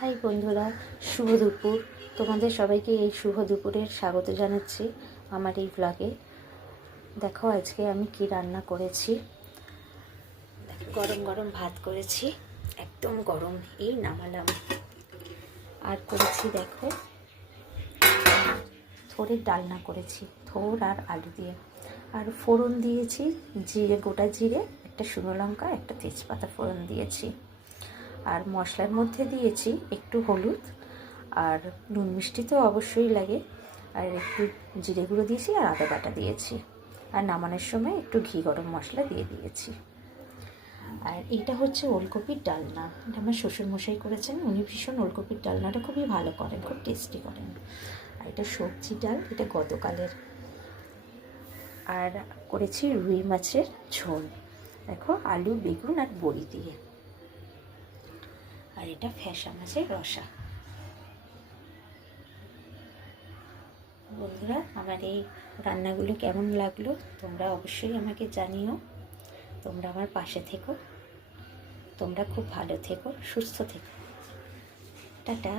High বন্ধুরা, শুভ দুপুর। তোমাদের সবাইকে এই শুভ দুপুরের স্বাগত জানাচ্ছি আমার এই ব্লগে। দেখো আজকে আমি কি রান্না করেছি। গরম গরম ভাত করেছি, একদম গরম, এই নামালাম। আর করেছি দেখো থোড়ের ডালনা করেছি, থোড় আর আলু দিয়ে। আর ফোড়ন দিয়েছি জিরে, গোটা জিরে, একটা শুকনো লঙ্কা, একটা তেজপাতা ফোড়ন দিয়েছি। আর মশলার মধ্যে দিয়েছি একটু হলুদ, আর নুন মিষ্টি তো অবশ্যই লাগে, আর একটু জিরে গুঁড়ো দিয়েছি, আর আদা বাটা দিয়েছি। আর নামানোর সময় একটু ঘি গরম মশলা দিয়ে দিয়েছি। আর এটা হচ্ছে ওলকপির ডালনা, এটা আমার শ্বশুরমশাই করেছেন। উনি ভীষণ ওলকপির ডালনাটা খুবই ভালো করেন, খুব টেস্টি করেন। আর এটা সবজি ডাল, এটা গতকালের। আর করেছি রুই মাছের ঝোল, দেখো আলু, বেগুন আর বড়ি দিয়ে। আর এটা ফ্যাসা মাছের রসা। বন্ধুরা, আমার এই রান্নাগুলো কেমন লাগলো তোমরা অবশ্যই আমাকে জানিও। তোমরা আমার পাশে থেকো, তোমরা খুব ভালো থেকো, সুস্থ থেকো। টাটা।